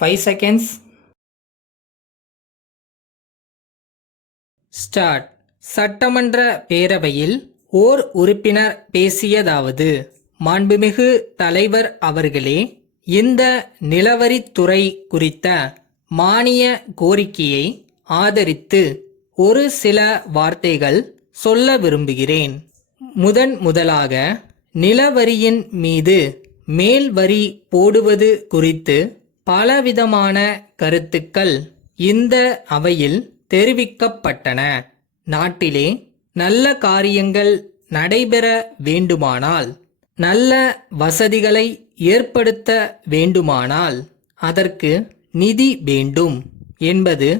5 seconds. Start. சட்டமன்ற பேரவையில் ஓர் உறுப்பினர் பேசியதாவது: மாண்புமிகு தலைவர் அவர்களே, இந்த நிலவரித்துறை குறித்த மானிய கோரிக்கையை ஆதரித்து ஒரு சில வார்த்தைகள் சொல்ல விரும்புகிறேன். முதலாக நிலவரியின் மீது மேல் வரி போடுவது குறித்து பலவிதமான கருத்துக்கள் இந்த அவையில் தெரிவிக்கப்பட்டன. நாட்டிலே நல்ல காரியங்கள் நடைபெற வேண்டுமானால், நல்ல வசதிகளை ஏற்படுத்த வேண்டுமானால் அதற்கு நிதி வேண்டும் என்பது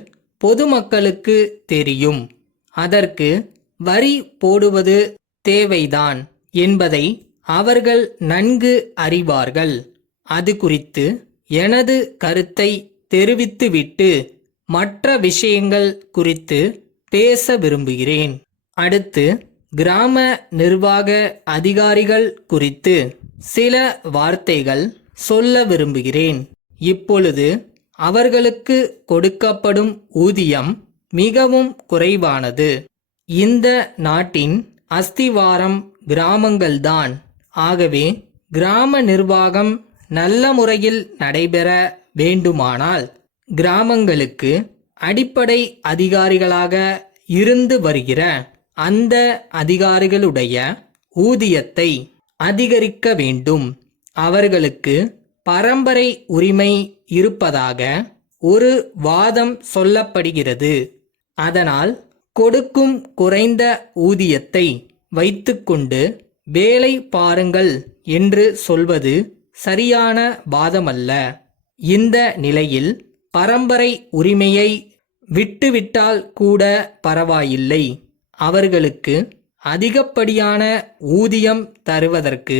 பொதுமக்களுக்கு தெரியும். அதற்கு வரி போடுவது தேவைதான் என்பதை அவர்கள் நன்கு அறிவார்கள். அது குறித்து எனது கருத்தை தெரிவித்துவிட்டு மற்ற விஷயங்கள் குறித்து பேச விரும்புகிறேன். அடுத்து கிராம நிர்வாக அதிகாரிகள் குறித்து சில வார்த்தைகள் சொல்ல விரும்புகிறேன். இப்பொழுது அவர்களுக்கு கொடுக்கப்படும் ஊதியம் மிகவும் குறைவானது. இந்த நாட்டின் அஸ்திவாரம் கிராமங்கள்தான். ஆகவே கிராம நிர்வாகம் நல்ல முறையில் நடைபெற வேண்டுமானால் கிராமங்களுக்கு அடிப்படை அதிகாரிகளாக இருந்து வருகிற அந்த அதிகாரிகளுடைய ஊதியத்தை அதிகரிக்க வேண்டும். அவர்களுக்கு பரம்பரை உரிமை இருப்பதாக ஒரு வாதம் சொல்லப்படுகிறது. அதனால் கொடுக்கும் குறைந்த ஊதியத்தை வைத்துக்கொண்டு வேலை பாருங்கள் என்று சொல்வது சரியான வாதமல்ல. இந்த நிலையில் பரம்பரை உரிமையை விட்டுவிட்டால் கூட பரவாயில்லை. அவர்களுக்கு அதிகப்படியான ஊதியம் தருவதற்கு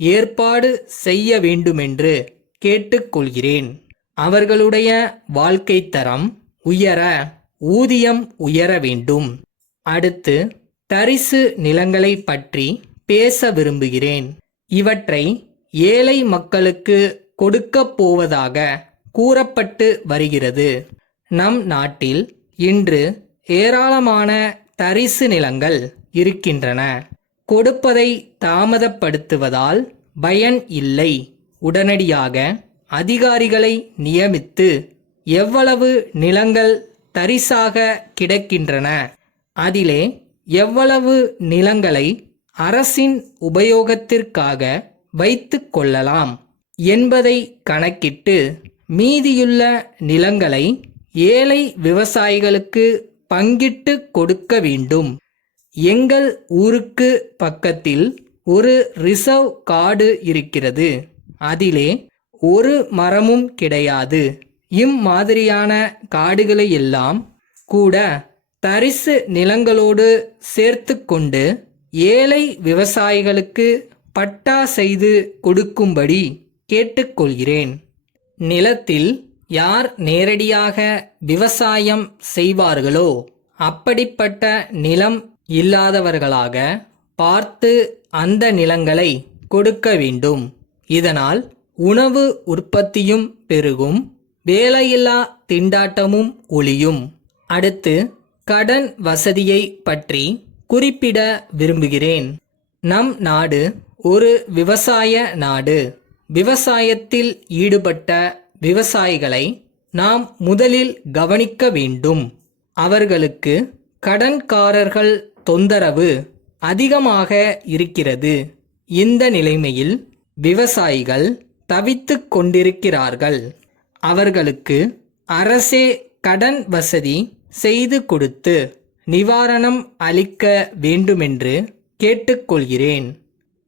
ஏற்பாடு செய்ய வேண்டுமென்று கேட்டுக்கொள்கிறேன். அவர்களுடைய வாழ்க்கை தரம் உயர ஊதியம் உயர வேண்டும். அடுத்து தரிசு நிலங்களை பற்றி பேச விரும்புகிறேன். இவற்றை ஏழை மக்களுக்கு கொடுக்கப் போவதாக கூறப்பட்டு வருகிறது. நம் நாட்டில் இன்று ஏராளமான தரிசு நிலங்கள் இருக்கின்றன. கொடுப்பதை தாமதப்படுத்துவதால் பயன் இல்லை. உடனடியாக அதிகாரிகளை நியமித்து எவ்வளவு நிலங்கள் தரிசாக கிடக்கின்றன, அதிலே எவ்வளவு நிலங்களை அரசின் உபயோகத்திற்காக வைத்து கொள்ளலாம் என்பதை கணக்கிட்டு மீதியுள்ள நிலங்களை ஏழை விவசாயிகளுக்கு பங்கிட்டு கொடுக்க வேண்டும். எங்கள் ஊருக்கு பக்கத்தில் ஒரு ரிசர்வ் காடு இருக்கிறது. அதிலே ஒரு மரமும் கிடையாது. இம்மாதிரியான காடுகளை எல்லாம் கூட தரிசு நிலங்களோடு சேர்த்து கொண்டு ஏழை விவசாயிகளுக்கு பட்டா செய்து கொடுக்கும்படி கேட்டுக்கொள்கிறேன். நிலத்தில் யார் நேரடியாக விவசாயம் செய்வார்களோ அப்படிப்பட்ட நிலம் இல்லாதவர்களாக பார்த்து அந்த நிலங்களை கொடுக்க வேண்டும். இதனால் உணவு உற்பத்தியும் பெருகும், வேலையில்லா திண்டாட்டமும் ஒழியும். அடுத்து கடன் வசதியை பற்றி குறிப்பிட விரும்புகிறேன். நம் நாடு ஒரு விவசாய நாடு. விவசாயத்தில் ஈடுபட்ட விவசாயிகளை நாம் முதலில் கவனிக்க வேண்டும். அவர்களுக்கு கடன்காரர்கள் தொந்தரவு அதிகமாக இருக்கிறது. இந்த நிலைமையில் விவசாயிகள் தவித்துக் கொண்டிருக்கிறார்கள். அவர்களுக்கு அரசே கடன் வசதி செய்து கொடுத்து நிவாரணம் அளிக்க வேண்டுமென்று கேட்டுக்கொள்கிறேன்.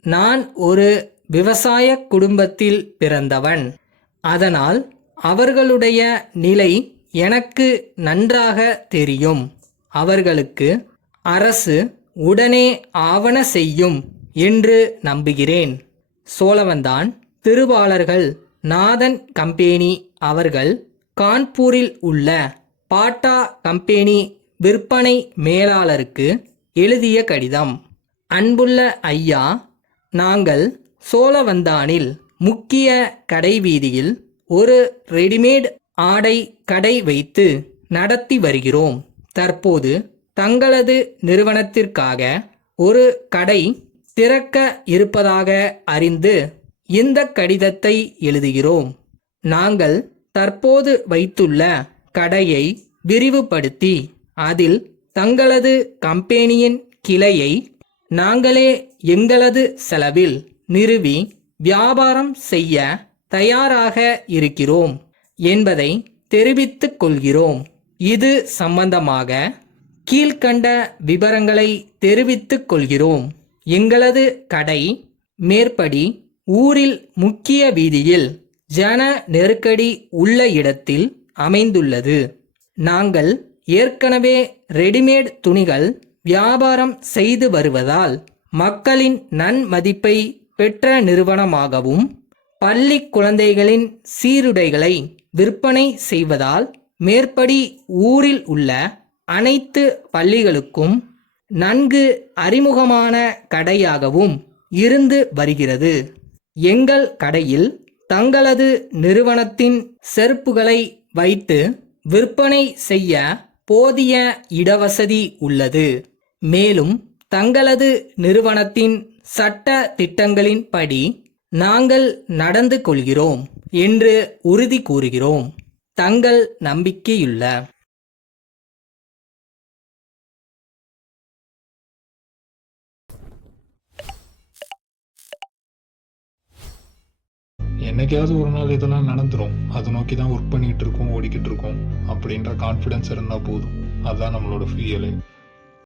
நான் ஒரு விவசாய குடும்பத்தில் பிறந்தவன். அதனால் அவர்களுடைய நிலை எனக்கு நன்றாக தெரியும். அவர்களுக்கு அரசு உடனே ஆவண செய்யும் என்று நம்புகிறேன். சோழவந்தான் திருவாளர்கள் நாதன் கம்பெனி அவர்கள் கான்பூரில் உள்ள பாட்டா கம்பெனி விற்பனை மேலாளருக்கு எழுதிய கடிதம். அன்புள்ள ஐயா, நாங்கள் சோழவந்தானில் முக்கிய கடைவீதியில் ஒரு ரெடிமேட் ஆடை கடை வைத்து நடத்தி வருகிறோம். தற்போது தங்களது நிறுவனத்திற்காக ஒரு கடை திறக்க இருப்பதாக அறிந்து இந்த கடிதத்தை எழுதுகிறோம். நாங்கள் தற்போது வைத்துள்ள கடையை விரிவுபடுத்தி அதில் தங்களது கம்பெனியின் கிளையை நாங்களே எங்களது செலவில் நிறுவி வியாபாரம் செய்ய தயாராக இருக்கிறோம் என்பதை தெரிவித்துக் கொள்கிறோம். இது சம்பந்தமாக கீழ்க்கண்ட விவரங்களை தெரிவித்துக் கொள்கிறோம். எங்களது கடை மேற்படி ஊரில் முக்கிய வீதியில் ஜன நெருக்கடி உள்ள இடத்தில் அமைந்துள்ளது. நாங்கள் ஏற்கனவே ரெடிமேட் துணிகள் வியாபாரம் செய்து வருவதால் மக்களின் நன்மதிப்பை பெற்ற நிறுவனமாகவும் பள்ளி குழந்தைகளின் சீருடைகளை விற்பனை செய்வதால் மேற்படி ஊரில் உள்ள அனைத்து பள்ளிகளுக்கும் நன்கு அறிமுகமான கடையாகவும் இருந்து வருகிறது. எங்கள் கடையில் தங்களது நிறுவனத்தின் செருப்புகளை வைத்து விற்பனை செய்ய போதிய இடவசதி உள்ளது. மேலும் தங்களது நிறுவனத்தின் சட்ட திட்டங்களின்படி நாங்கள் நடந்து கொள்கிறோம் என்று உறுதி கூறுகிறோம். தங்கள் நம்பிக்கையுள்ள என்னைக்காவது ஒரு நாள் இதெல்லாம் நடந்துரும். அதை நோக்கி தான் ஒர்க் பண்ணிட்டு இருக்கோம், ஓடிக்கிட்டு இருக்கோம் அப்படின்ற கான்ஃபிடன்ஸ் இருந்தால் போதும். அதுதான் நம்மளோட ஃபியலே.